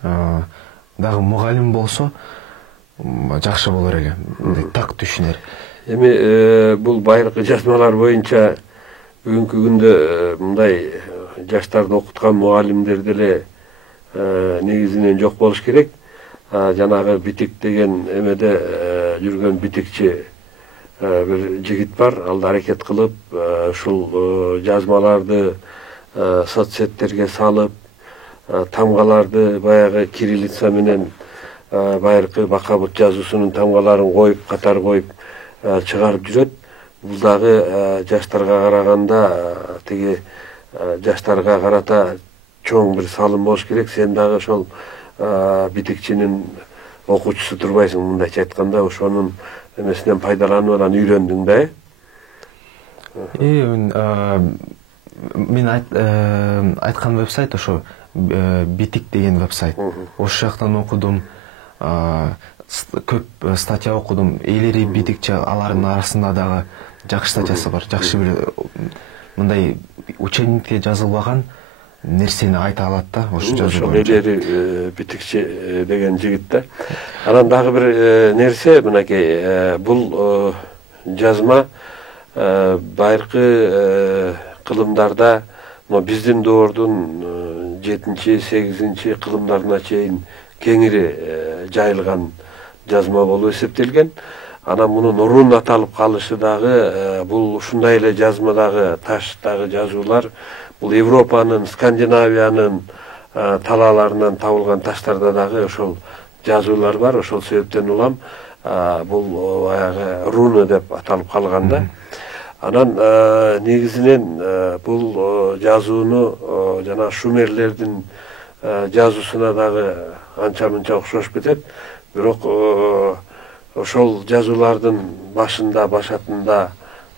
дагы мугалим болсо жакшы болор эле, так түшүнөр. Эми бул байыркы жазмалар боюнча бүгүнкү күндө мындай жаштарды окуткан мугалимдер деле негизинен жок болуш керек. Жанагы Битик деген эмеде жүргөн битикчи бир жигит бар, ал аракет кылып, ушул жазмаларды соцсеттерге салып, тамгаларды баягы кириллица менен байыркы Бакабут жазуусунун тамгаларын коюп, катар коюп чыгарып жүрөт. Бул дагы жаштарга караганда, тиги жаштарга карата чоң бир салым болуш керек. Сен дагы ошол битикчинин окуучусу турбайсың, мындайча айтканда, ошонун эмесинен пайдаланып анан үйрөндүң да. Мен айткан веб-сайт ошо битик деген веб-сайт. Ошол жактан окудум, көп статья окудум. Элери битикчи, алардын арасында дагы жакшы статьясы бар. Жакшы бир мындай учебникте жазылбаган нерсени айта алат да, ошо жазуу боюнча. Элери битикчи деген жигит да. Анан дагы бир нерсе, мынакей, бул жазма байыркы кылымдарда, биздин доордун 7-8 кылымдарына чейин кеңири жайылган жазма болуп эсептелген. Анан мунун орун аталып калышы дагы, бул ушундай эле жазмадагы таштагы жазуулар, бул Европанын, Скандинавиянын талааларынан табылган таштарда дагы ошол жазуулар бар. Ошол себептен улам бул баягы руны деп аталып калган да. Анан негизинен бул жазууну жана шумерлердин жазуусуна дагы анча-мынча окшошуп кетет. Бирок ошол жазуулардын башында, башатында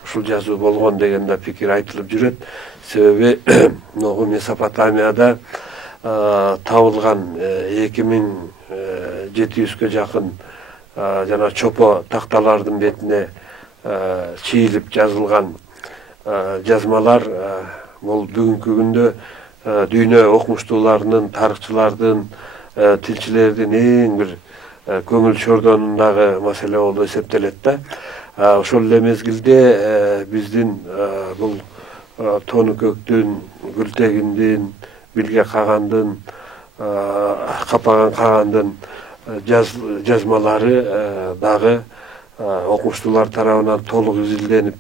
ушул жазуу болгон деген да пикир айтылып жүрөт. Себеби могу Месопотамияда табылган 2700-кө жакын жана чопо такталардын бетине чийилип жазылган жазмалар бул бүгүнкү күндө дүйнө окумуштууларынын, тарыхчылардын, тилчилердин эң бир көңүл чордонундагы маселе болуп эсептелет да. Ошол эле мезгилде биздин бул Тонукөктүн, Күлтегиндин, Билге Кагандын, Капаган Кагандын жазмалары дагы окумуштуулар тарабынан толук изилденип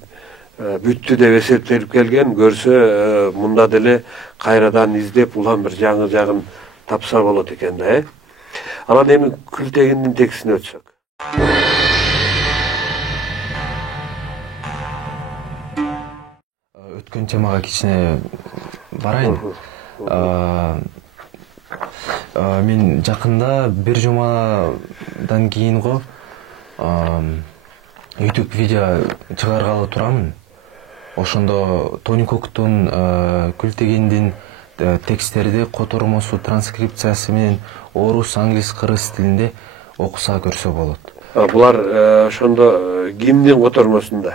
бүттү деп эсептелип келген. Көрсө мында деле кайрадан издеп улам бир жаңы жагын тапса болот экен да. Анан эми Күлтегиндин текстине өтсөк. Өткөн темага кичине барайын. Мен жакында бир жумадан кийин го YouTube видео чыгаргалы турамын. Ошондо Тонукөктүн, Күлтегиндин тексттерди котормосу, транскрипциясы менен орус, англис, кыргыз тилинде окуса көрсө болот. Булар ошондо кимдин котормосунда?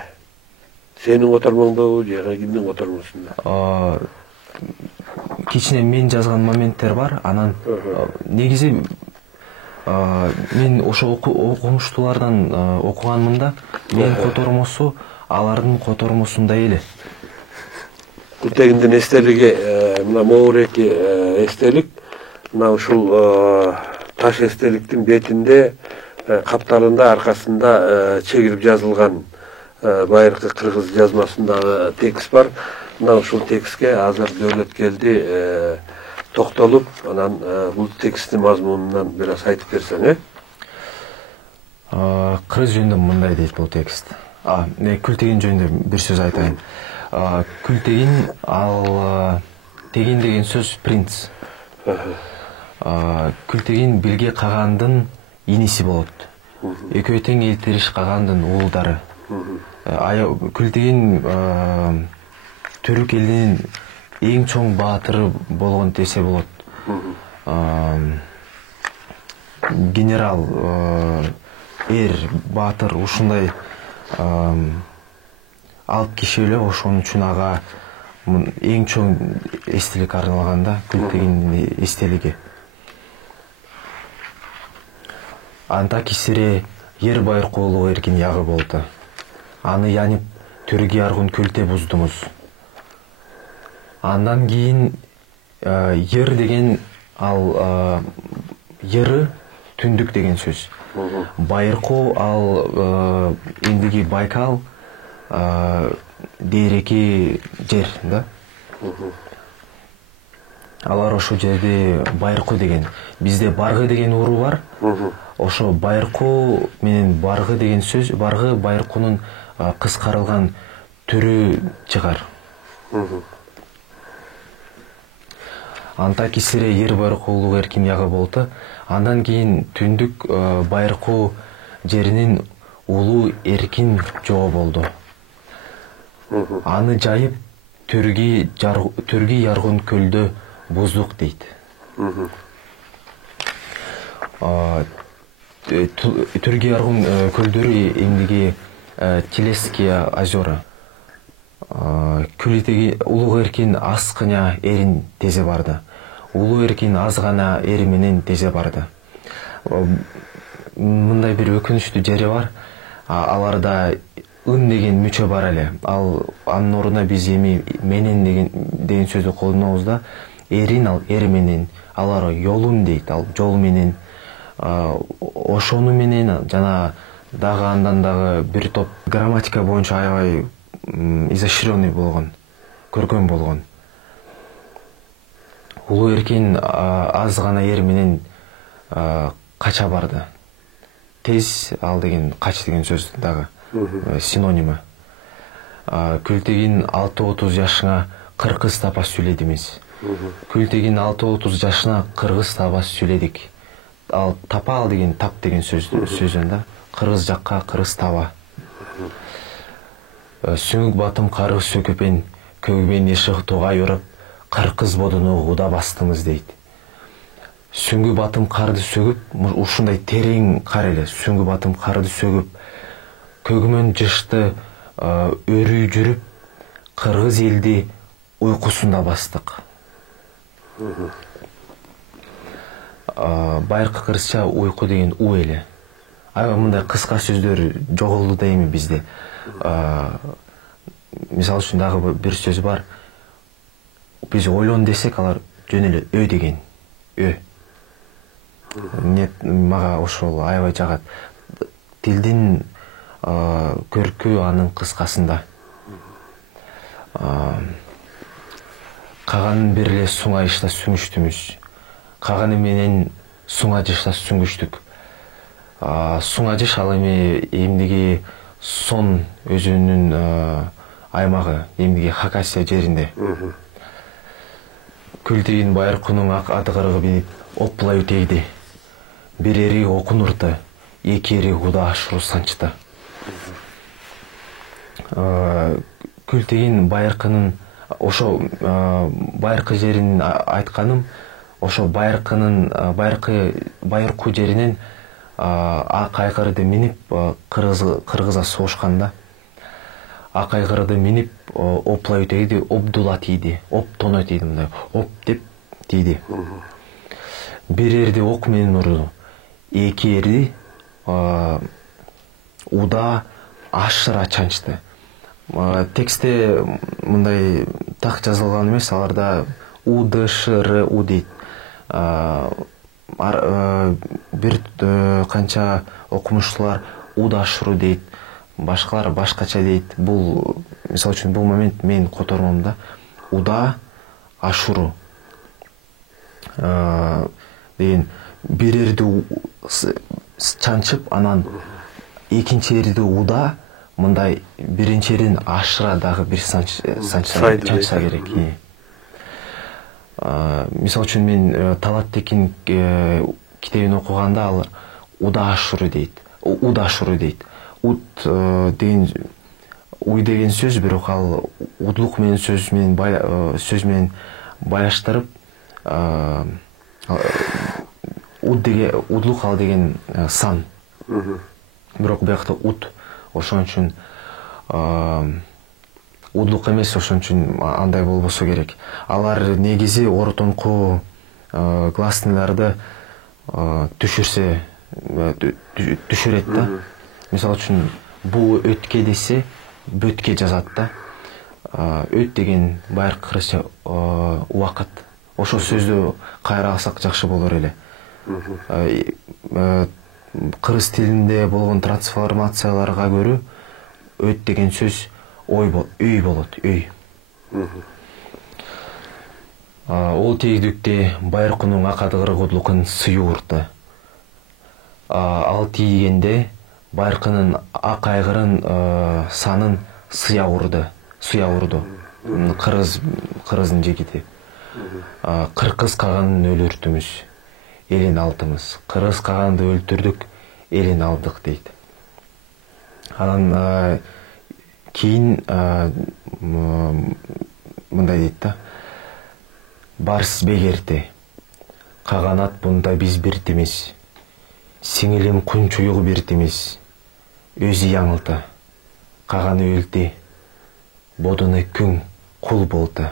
Сенин котормоңдобу же кимдин котормосунда? Кичине мен жазган моменттер бар. Анан негизи мен ошо окумуштуулардан окуганмында менин котормосу алардын котормосундай эле. Күлтегиндин эстелиги мына могуреки эстелик, мына ушул таш эстеликтин бетинде капталында аркасында чегирип жазылган байыркы кыргыз жазмасындагы текст бар. Мына ушул текстке азыр Дөөлөткелди токтолуп, анан бул тексттин мазмунунан бир аз айтып берсең, Кыргыз жөнүндө мындай дейт бул текст. Күлтегин жөнүндө бир сөз айтайын. Күлтегин, ал тегин деген сөз принц. Күлтегин Билге Кагандын иниси болот. Экөө тең Элтириш Кагандын уулдары. Күлтегин Түрк элинин эң чоң баатыры болгон десе болот. Генерал, баатыр, ушундай алып киши эле. Ошон үчүн ага эң чоң эстелик арналганда, Күлтегиндин эстелиги. Анда кисире ер байыркуулук эркин ягы болду. Аны янип төргү аргын көлте буздумуз. Андан кийин ер деген ал еры түндүк деген сөз. Байыркуу ал эндиги Байкал дейреки жер да. Алар ошол жерде байыркуу деген. Бизде баргы деген уруу бар. Ошо байыркуу менен баргы деген сөз, баргы байыркуунун кыскарылган түрү чыгар. Анта кисире ер байыркуу улуу эркин ягы болду. Андан кийин түндүк байыркуу жеринин улуу эркин жоо болду. Аны жайып төрги яргын көлдө буздук дейт. Төрги яргын көлдөрү эмдиги Телесские озера. Күлітеги улуу эркин аз гана эрин тезе барды. Улуу эркин аз гана эри менен тезе барды. Мындай бир өкүнүчтүү жери бар. Аларда ын деген мүчө бар эле. Ал анын ордуна биз эми менен деген сөздү колдонобуз да. Эрин ал эри менен, алар жолун дейт, ал жол менен. Ошону менен жана дагы андан дагы бир топ грамматика боюнча аябай изощренный болгон, көркөм болгон. Улуу эркин аз гана эр менен кача барды. Тез ал деген кач деген сөз дагы синонимы. Күлтегин 6-30 жашыңа кыргыз таба сүйлөдү эмес. Күлтегин 6-30 жашына кыргыз таба сүйлөдүк. Ал тапа ал деген тап деген сөздөн да. Кыргыз жакка кыргыз таба. Сүңүк батым каргыз сөкөпен, көгүбен ешик тогай урап, кыргыз бодуну уда бастыңыз дейт. Сүңгү батым карды сөгүп, ушундай терең кар эле, сүңгү батым карды сөгүп, көгүмөн жышты өрүү жүрүп, кыргыз элди уйкусунда бастык. Байыркы кыргызча уйку деген у эле. Аябай мындай кыска сөздөр жоголду да эми бизде. Мисалы үчүн дагы бир сөз бар. Биз ойлон десек, алар жөн эле ө деген. Ө. Мага ошол аябай жагат. Тилдин көркү анын кыскасында. Каганын бир эле суңайышта сүңүштүмүз. Каганы менен суңажышта сүңгүштүк. Суңажыш ал эми эмдиги Сон өзүнүн аймагы, эмдиги Хакасия жеринде. Күлтегин байыркунун ак адыгырыгы бинип оппулай өтейди. Бир ери окун урты, эки ери уда ашыруу санчты. Күлтегин байыркынын ошо байыркы жерин айтканым, ошо байыркуу жеринен ак айгырды минип кыргызга согушканда, ак айгырды минип оппулай өтейди, обдула тийди, оптоно тийди, мындай оп деп тийди. Бир эрди ок менен урду, эки эрди уда ашыра чанчты. Текстте мындай так жазылган эмес, аларда у, д, ш, р, у дейт. Бир канча окумуштуулар уда ашыруу дейт, башкалар башкача дейт. Бул, мисалы үчүн, бул момент менин котормомдо уда ашыруу деген бир эрди чанчып, анан экинчи эрди уда мындай биринчи эрин ашыра дагы бир чанчса керек. Мисалы үчүн, мен Талат Текин китебин окуганда ал уда ашыруу дейт. Уда ашыруу дейт. Уд деген уй деген сөз, бирок ал удлук менен сөз менен байлаштырып, удлук ал деген сан. Бирок биякта уд, ошон үчүн удлук эмес, ошон үчүн андай болбосо керек. Алар негизи ортоңку гласныйларды түшүрөт да. Мисалы үчүн, бу өткө десе, бөткө жазат да. Өт деген байыркы кыргызча убакыт. Ошол сөздү кайра алсак жакшы болор эле. Кыргыз тилинде болгон трансформацияларга көрө өт деген сөз өй болот, өй. Ол тийгдүкте байыркунун ак адыгырык удлукун сыйуу урду. Ал тийгенде байыркынын ак айгырын санын сыя урду. Кыргыздын жигити. Кыргыз каганын өлүртүмүз, элин алдымыз. Кыргыз каганды өлтүрдүк, элин алдык дейт. Анан кийин мындай дейт да. Барс бегерти, каганат бунда биз биртимиз. Сиңилим кунчуюгу биртимиз. Өзү яңылды, каганы өлдү, бодуны күң кул болду.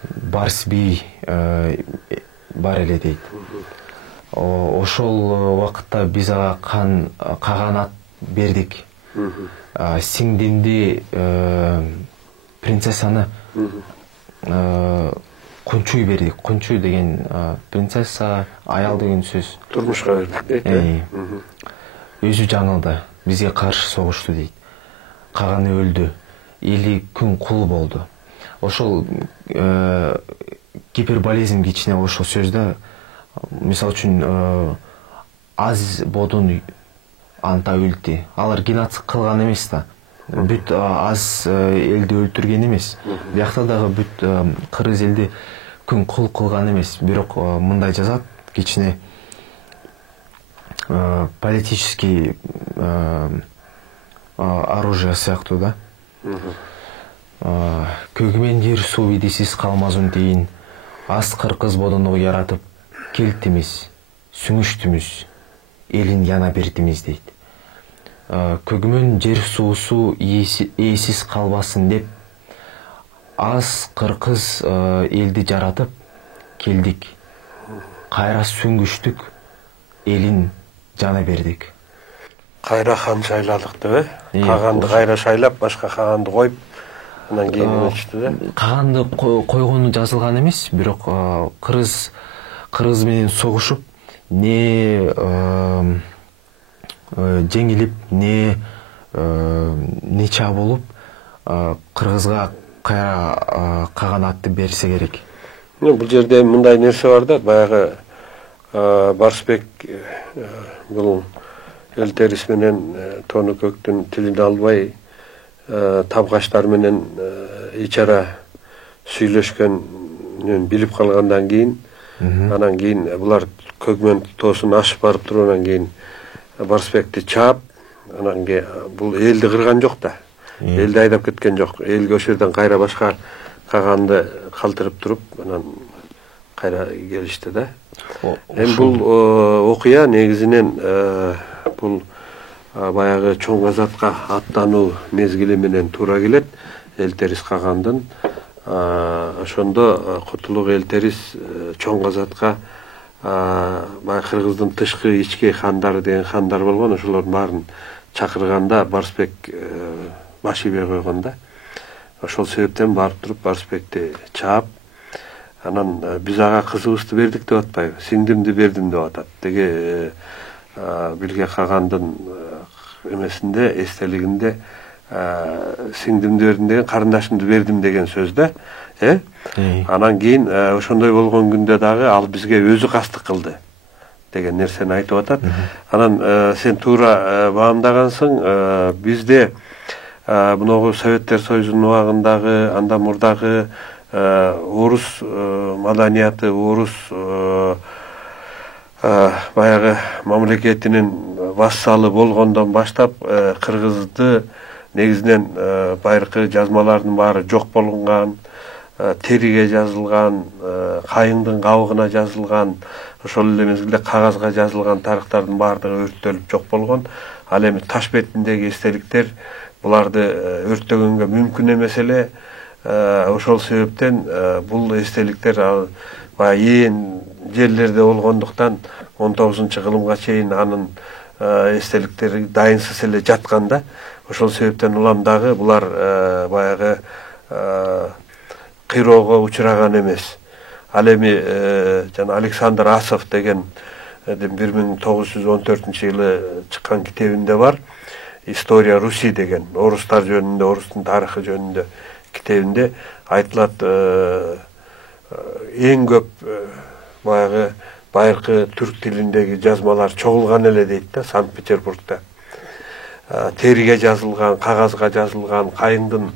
Барс би бар эле дейт. Ошол убакытта биз ага каганат бердик. Сиңдимди, принцессаны кунчуй бердик. Кунчуй деген принцесса, аял деген сөз. Турмушка бердик. Өзү жаңылды, бизге каршы согушту дейт. Каганы өлдү, эли күн кул болду. Ошол гиперболизм кичине ошол сөздө, мисалы үчүн аз бодун анта өлдү. Алар геноцид кылган эмес да. Бүт аз элди өлтүргөн эмес. Биякта дагы бүт кыргыз элди күн кул кылган эмес. Бирок мындай жазат кичине политический оружие сыяктуу да. Көгүмен жер суу видисиз калмазун дейин, аз кыргыз бодону яратып келтимиз, сүңүштүмүз, элин яна бердимиз дейт. Көгүмөн жер суусу ээсиз калбасын деп, аз кыргыз элди жаратып келдик, кайра сүңүштүк, элин жана бердик. Кайра хан шайладык деп, каганды кайра шайлап, башка каганды коюп, анан кийин өчтү да. Каганды койгону жазылган эмес, бирок кыргыз менен согушуп, не жеңилип, не чабылып, кыргызга кайра каганатты берсе керек. Бул жерде мындай нерсе бар да, баягы Барсбек бул эл терис менен тону көктүн тилин албай, табгаштар менен ичара сүйлөшкөнүн билип калгандан кийин, анан кийин булар Көгмөн тоосун ашып барып тургандан кийин Барсбекти чаап, анан бул элди кырган жок да. Элди айдап кеткен жок. Элге ошол жерден кайра башка каганды калтырып туруп, анан кайра келишти да. Эми бул окуя негизинен бул баягы чоң казатка аттануу мезгили менен туура келет. Эл терис кагандын ошондо Кутулук эл терис чоң казатка баягы кыргыздын тышкы ички хандары деген хандар болгон, ошолордун баарын чакырганда Барсбек баш ийбей койгон да. Ошол себептен барып туруп Барсбекти чаап, анан биз ага кызыбызды бердик деп атпайбы, сиңдимди бердим деп атат. Деге бирге кагандын эмесинде, эстелигинде сиңдимди бердим деген, карындашымды бердим деген сөз да. Анан кийин ошондой болгон күндө дагы ал бизге өзү кастык кылды деген нерсени айтып атат. Анан сен туура баамдагансың, бизде мыногу Советтер Союзунун убагындагы, андан мурдагы орус маданияты, орус баягы мамлекетинин вассалы болгондон баштап кыргызды негизинен байыркы жазмалардын баары жок болгон, териге жазылган, кайыңдын кабыгына жазылган, ошол эле мезгилде кагазга жазылган тарыхтардын баардыгы өрттөлүп жок болгон. Ал эми таш бетиндеги эстеликтер буларды өрттөгөнгө мүмкүн эмес эле. Ошол себептен бул эстеликтер баягы ээн жерлерде болгондуктан 19-кылымга чейин анын эстеликтери дайынсыз эле жаткан да. Ошол себептен улам дагы булар баягы кыйроого учураган эмес. Ал эми жана Александр Асов деген 1914-жылы чыккан китебинде бар. История Руси деген, орустар жөнүндө, орустун тарыхы жөнүндө китебинде айтылат, эң көп баягы байыркы түрк тилиндеги жазмалар чогулган эле дейт да, Санкт-Петербургда. Териге жазылган, кагазга жазылган, кайыңдын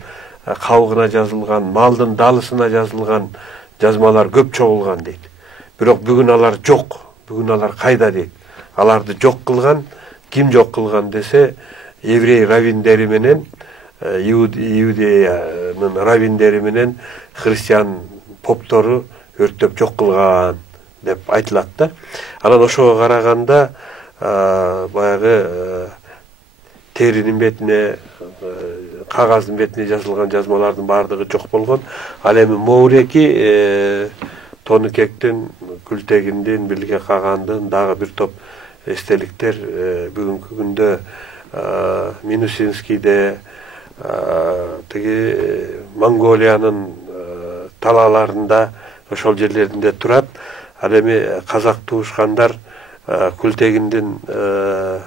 кабыгына жазылган, малдын далысына жазылган жазмалар көп чогулган дейт. Бирок бүгүн алар жок. Бүгүн алар кайда дейт. Аларды жок кылган, ким жок кылган десе, еврей раввиндери менен, Иудеянын раввиндери менен христиан поптору өрттөп жок кылган деп айтылат да. Анан ошого караганда баягы теринин бетине, кагаздын бетине жазылган жазмалардын баардыгы жок болгон. Ал эми Моуреки Тоныкектин, Күлтегиндин, Билге Кагандын дагы бир топ эстеликтер бүгүнкү күндө Минусинскийде, тиги Монголиянын талааларында, ошол жерлеринде турат. Ал эми казак туушкандар Күлтегиндин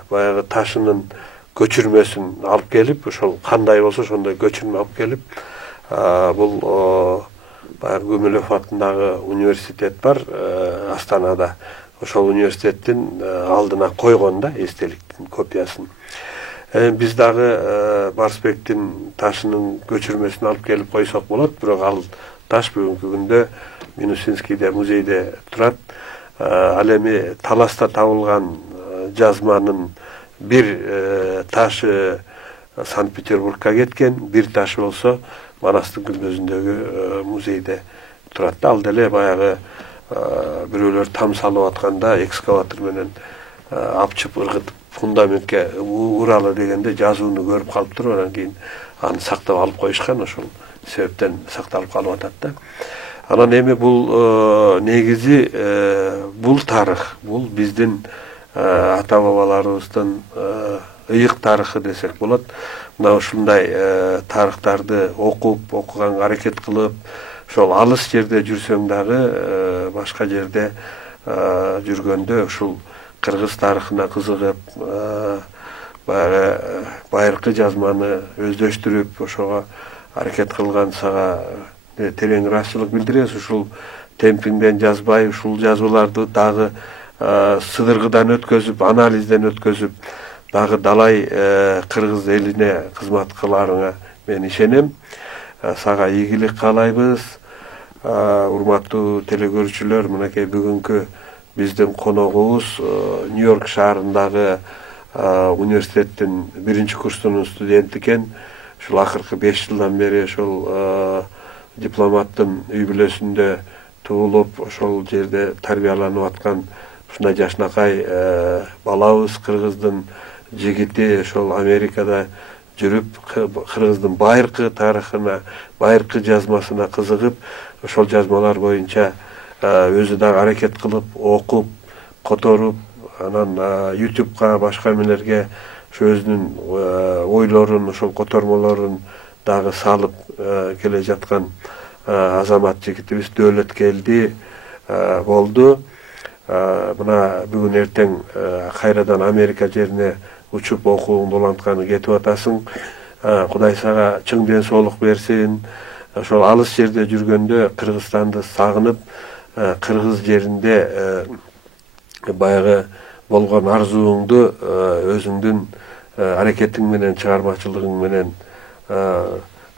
баягы ташынын көчүрмөсүн алып келип, ошол кандай болсо ошондой көчүрмө алып келип, бул баягы Гумилев атындагы университет бар Астанада. Ошол университеттин алдына койгон да эстеликтин копиясын. Биз дагы Барсбектин ташынын көчүрмөсүн алып келип койсок болот, бирок ал таш бүгүнкү күндө Минусинскийде музейде турат. Ал эми таласта табылган жазманын бир ташы Санкт-Петербургка кеткен, бир ташы болсо Манастын күмбөзүндөгү музейде турат. Ал деле баягы бирөөлөр там салып атканда экскаватор менен апчып ыргытып фундаментке уралы дегенде жазууну көрүп калыптыр. Анан кийин аны сактап алып коюшкан, ошол себептен сакталып калып атат да. Анан эми бул негизи бул тарых, бул биздин ата бабаларыбыздын ыйык тарыхы десек болот. Мына ушундай тарыхтарды окуганга аракет кылып, ошол алыс жерде жүрсөң дагы, башка жерде жүргөндө ушул кыргыз тарыхына кызыгып, баягы байыркы жазманы өздөштүрүп, ошого аракет кылган сага терең ыраазычылык билдиребиз. Ушул темпиңден жазбай, ушул жазууларды дагы сыдыргыдан өткөзүп, анализден өткөзүп, дагы далай кыргыз элине кызмат кыларыңа мен ишенем. Сага ийгилик каалайбыз. Урматтуу телекөрүүчүлөр, мынакей бүгүнкү биздин коногубуз Нью-Йорк шаарындагы университеттин 1-курсунун студенти экен. Ушул акыркы 5 жылдан бери ошол дипломаттын үй бүлөсүндө туулуп, ошол жерде тарбияланып аткан ушундай жашнакай балабыз, кыргыздын жигити ошол Америкада жүрүп, кыргыздын байыркы тарыхына, байыркы жазмасына кызыгып, ошол жазмалар боюнча өзү дагы аракет кылып, окуп, которуп, анан YouTube'га, башка эмелерге ошо өзүнүн ойлорун, ошол котормолорун дагы салып келе жаткан азамат жигитибиз Дөөлөткелди болду. Мына бүгүн эртең кайрадан Америка жерине учуп окууңду улантканы кетип атасың. Кудай сага чың ден соолук берсин. Ошол алыс жерде жүргөндө Кыргызстанды сагынып, кыргыз жеринде баягы болгон арзууңду өзүңдүн аракетиң менен, чыгармачылыгың менен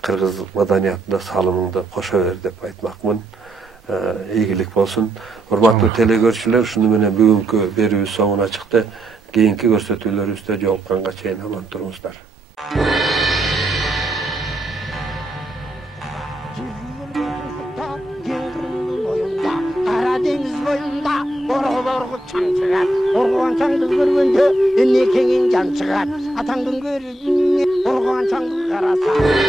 кыргыз маданиятына салымыңды кошо бер деп айтмакмын. Ийгилик болсун. Урматтуу телекөрүүчүлөр, ушуну менен бүгүнкү берүүбүз соңуна чыкты. Кийинки көрсөтүүлөрүбүздө жолукканга чейин аман туруңуздар. Organ çangdı görgöndө, enne kengin can çıgar. Atandın görgünne, organ çangdı karasa.